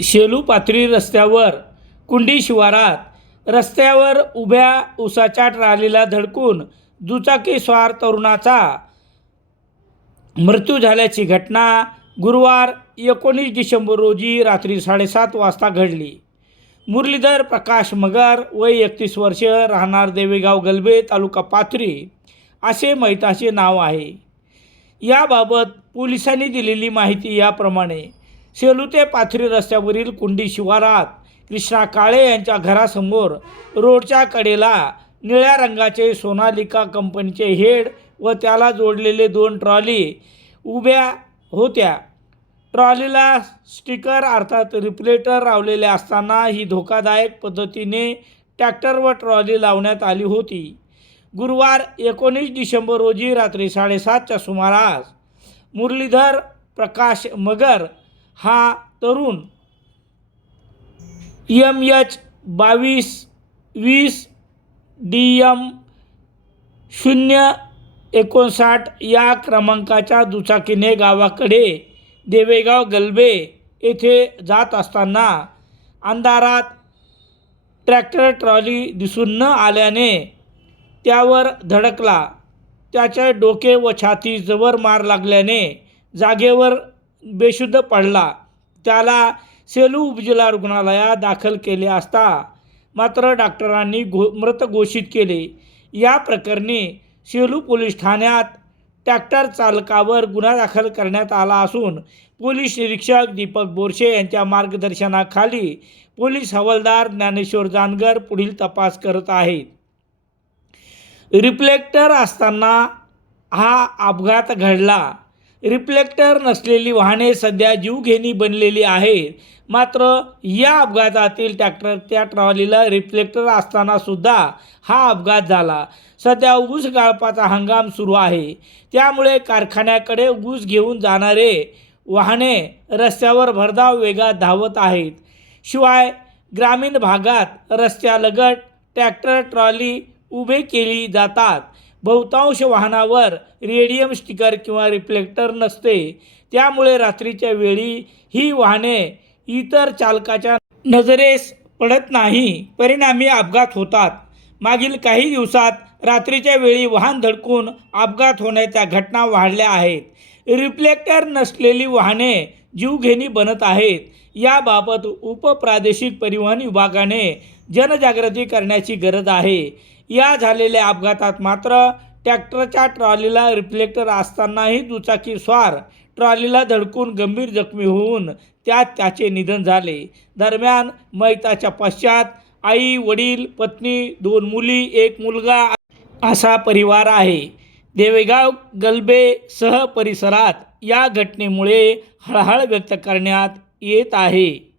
शेलू पाथरी रस्त्यावर कुंडी शिवारात रस्त्यावर उभ्या उसाच्या ट्रालीला धडकून दुचाकी स्वार तरुणाचा मृत्यू झाल्याची घटना गुरुवार एकोणीस डिसेंबर रोजी रात्री साडेसात वाजता घडली. मुरलीधर प्रकाश मगर वय एकतीस वर्ष राहणार देवेगाव गलबे तालुका पाथरी असे मैताचे नाव आहे. याबाबत पोलिसांनी दिलेली माहिती याप्रमाणे सेलू ते पाथरी रस्त्यावरील कुंडी शिवारात. कृष्णा काळे यांच्या घरासमोर रोडच्या कडेला निळ्या रंगाचे सोनालिका कंपनीचे हेड व त्याला जोडलेले दोन ट्रॉली उभ्या होत्या. ट्रॉलीला स्टिकर अर्थात रिप्लेटर लावलेले असताना ही धोकादायक पद्धतीने ट्रॅक्टर व ट्रॉली लावण्यात आली होती. गुरुवार एकोणीस डिसेंबर रोजी रात्री साडेसातच्या सुमारास मुरलीधर प्रकाश मगर हा तरुण एम एच बावीस वीस डी एम शून्य एकोणसाठ या क्रमांकाच्या दुचाकीने गावाकडे देवेगाव गलबे येथे जात असताना अंधारात ट्रॅक्टर ट्रॉली दिसून न आल्याने त्यावर धडकला. त्याचे डोके व छाती जवर मार लागल्याने जागेवर बेशुद्ध पडला. त्याला सेलू उपजिल्हा रुग्णालयात दाखल केले असता मात्र डॉक्टरांनी घो मृत घोषित केले. या प्रकरणी सेलू पोलीस ठाण्यात ट्रॅक्टर चालकावर गुन्हा दाखल करण्यात आला असून पोलीस निरीक्षक दीपक बोरशे यांच्या मार्गदर्शनाखाली पोलीस हवालदार ज्ञानेश्वर जानगर पुढील तपास करत आहेत. रिफ्लेक्टर असताना हा अपघात घडला. रिफ्लेक्टर नसलेली वाहने सध्या जीवघेणी बनलेली आहेत मात्र या अपघातातील ट्रॅक्टर त्या ट्रॉलीला रिफ्लेक्टर असताना सुद्धा हा अपघात झाला. सध्या ऊस गाळपाचा हंगाम सुरू आहे. त्यामुळे कारखान्याकडे ऊस घेऊन जाणारे वाहने रस्त्यावर भरधाव वेगात धावत आहेत. शिवाय ग्रामीण भागात रस्त्यालगत ट्रॅक्टर ट्रॉली उभे केली जातात. बहुतांश वाहनावर रेडियम स्टिकर किंवा रिफ्लेक्टर नसते. त्यामुळे रात्रीच्या वेळी ही वाहने इतर चालकाच्या नजरेस पडत नाही. परिणामी अपघात होतात. मागील काही दिवसात रात्रीच्या वेळी वाहन धडकून अपघात होण्याच्या घटना वाढल्या आहेत. रिफ्लेक्टर नसलेली वाहने जीवघेणी बनत आहेत. याबाबत उपप्रादेशिक परिवहन विभागाने जनजागृती करण्याची गरज आहे. या झालेल्या अपघातात मात्र ट्रॅक्टरच्या ट्रॉलीला रिफ्लेक्टर असतानाही दुचाकी स्वार ट्रॉलीला धडकून गंभीर जखमी होऊन त्यात त्याचे निधन झाले. दरम्यान मैताच्या पश्चात आई वडील पत्नी दोन मुली एक मुलगा असा परिवार आहे. देवेगाव गलबे सह परिसरात या घटनेमुळे हळहळ व्यक्त करण्यात येत आहे.